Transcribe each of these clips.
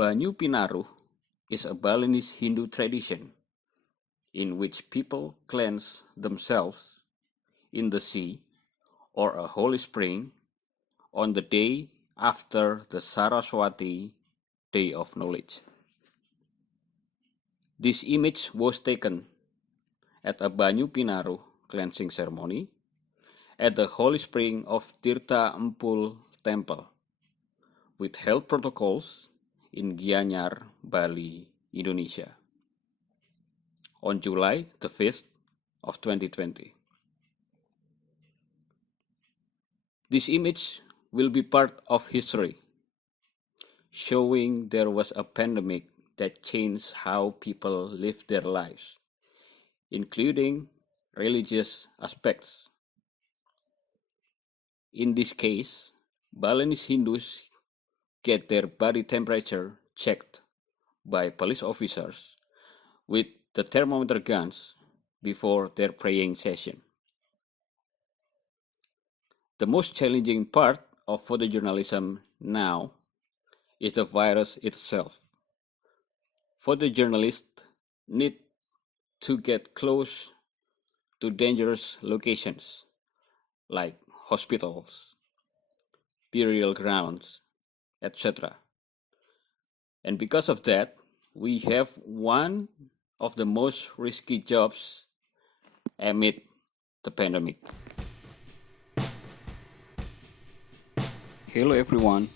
Banyu Pinaruh is a Balinese Hindu tradition in which people cleanse themselves in the sea or a holy spring on the day after the Saraswati Day of Knowledge. This image was taken at a Banyu Pinaruh cleansing ceremony at the holy spring of Tirta Empul Temple with health protocols in Gianyar, Bali, Indonesia on July the 5th of 2020. This image will be part of history, showing there was a pandemic that changed how people live their lives, including religious aspects. In this case, Balinese Hindus get their body temperature checked by police officers with the thermometer guns before their praying session. The most challenging part of photojournalism now is the virus itself. Photojournalists need to get close to dangerous locations like hospitals, burial grounds, etc. And because of that, we have one of the most risky jobs amid the pandemic. Hello everyone,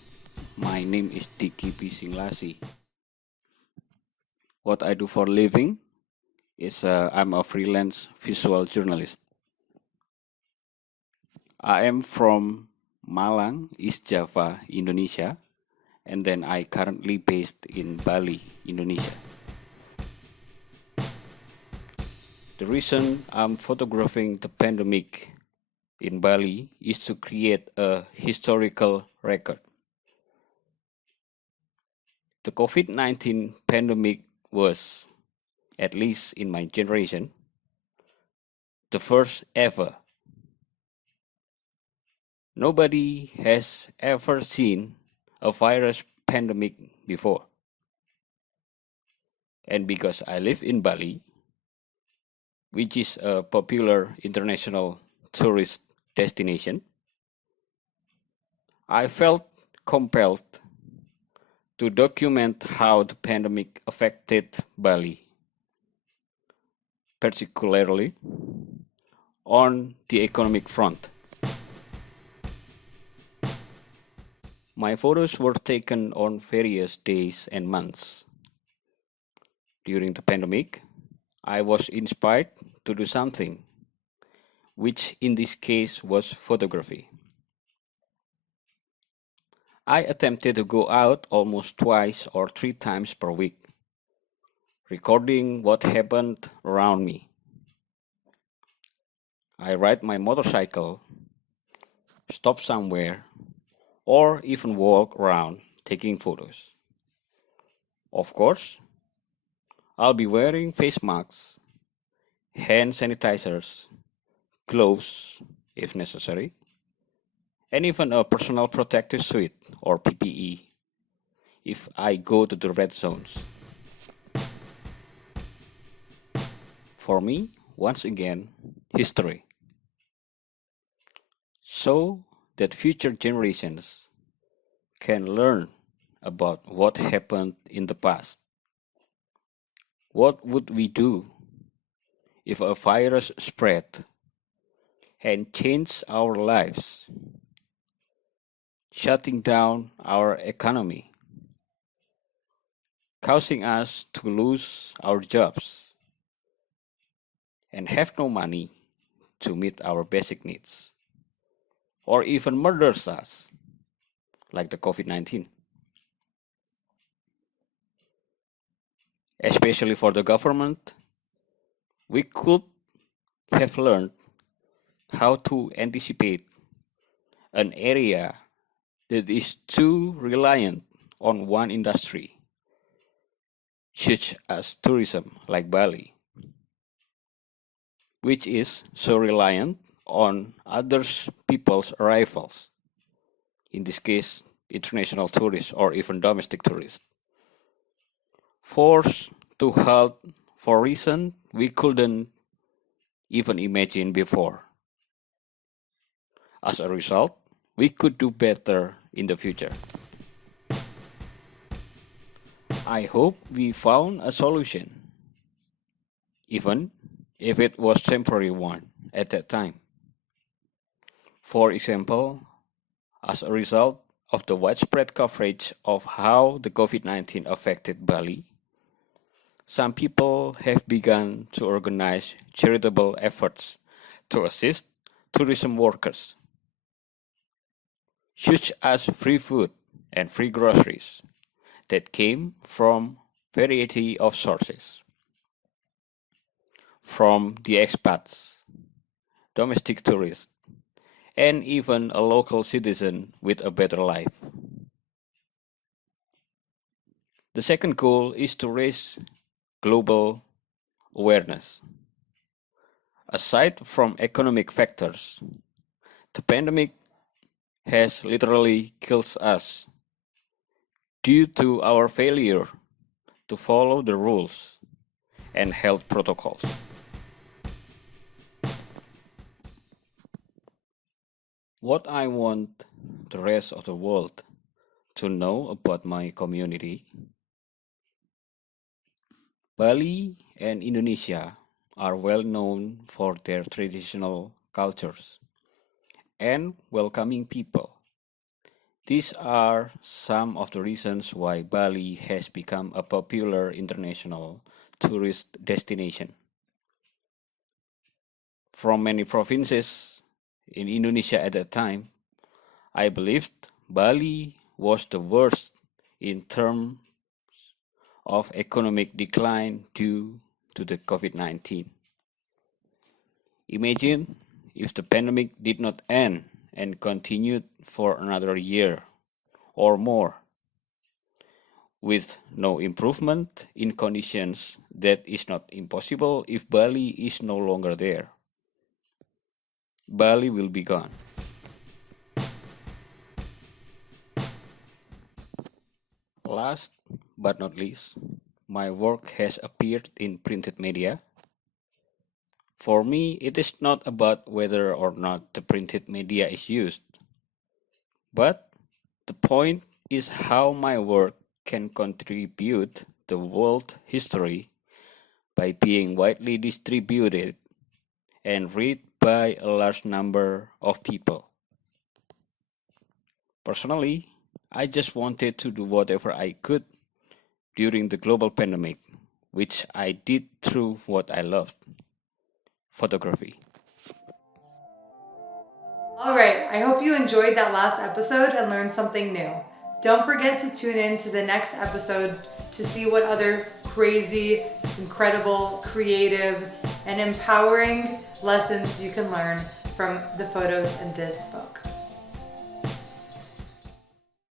my name is Dicky Bisinglasi. What I do for a living is I'm a freelance visual journalist. I am from Malang, East Java, Indonesia, and then I currently based in Bali, Indonesia. The reason I'm photographing the pandemic in Bali is to create a historical record. The COVID-19 pandemic was, at least in my generation, the first ever. Nobody has ever seen a virus pandemic before. And because I live in Bali, which is a popular international tourist destination, I felt compelled to document how the pandemic affected Bali, particularly on the economic front. My photos were taken on various days and months. During the pandemic, I was inspired to do something, which in this case was photography. I attempted to go out almost twice or 3 times per week, recording what happened around me. I ride my motorcycle, stop somewhere, or even walk around taking photos. Of course, I'll be wearing face masks, hand sanitizers, gloves if necessary, and even a personal protective suit or PPE if I go to the red zones. For me, once again, history. So that future generations can learn about what happened in the past. What would we do if a virus spread and changed our lives, shutting down our economy, causing us to lose our jobs, and have no money to meet our basic needs, or even murders us, like the COVID-19? Especially for the government, we could have learned how to anticipate an area that is too reliant on one industry, such as tourism like Bali, which is so reliant on other people's arrivals, in this case international tourists or even domestic tourists. forced to halt for reasons we couldn't even imagine before. As a result, we could do better in the future. I hope we found a solution, even if it was temporary one at that time. For example, as a result of the widespread coverage of how the COVID-19 affected Bali, some people have begun to organize charitable efforts to assist tourism workers, such as free food and free groceries that came from variety of sources, from the expats, domestic tourists, and even a local citizen with a better life. The second goal is to raise global awareness. Aside from economic factors, the pandemic has literally killed us due to our failure to follow the rules and health protocols. What I want the rest of the world to know about my community: Bali and Indonesia are well known for their traditional cultures and welcoming people. These are some of the reasons why Bali has become a popular international tourist destination. From many provinces in Indonesia at that time, I believed Bali was the worst in terms of economic decline due to the COVID-19. Imagine if the pandemic did not end and continued for another year or more with no improvement in conditions. That is not impossible if Bali is no longer there. Bali will be gone. Last but not least, my work has appeared in printed media. For me, it is not about whether or not the printed media is used, but the point is how my work can contribute to world history by being widely distributed and read by a large number of people. Personally, I just wanted to do whatever I could during the global pandemic, which I did through what I loved: photography. All right, I hope you enjoyed that last episode and learned something new. Don't forget to tune in to the next episode to see what other crazy, incredible, creative, and empowering lessons you can learn from the photos in this book.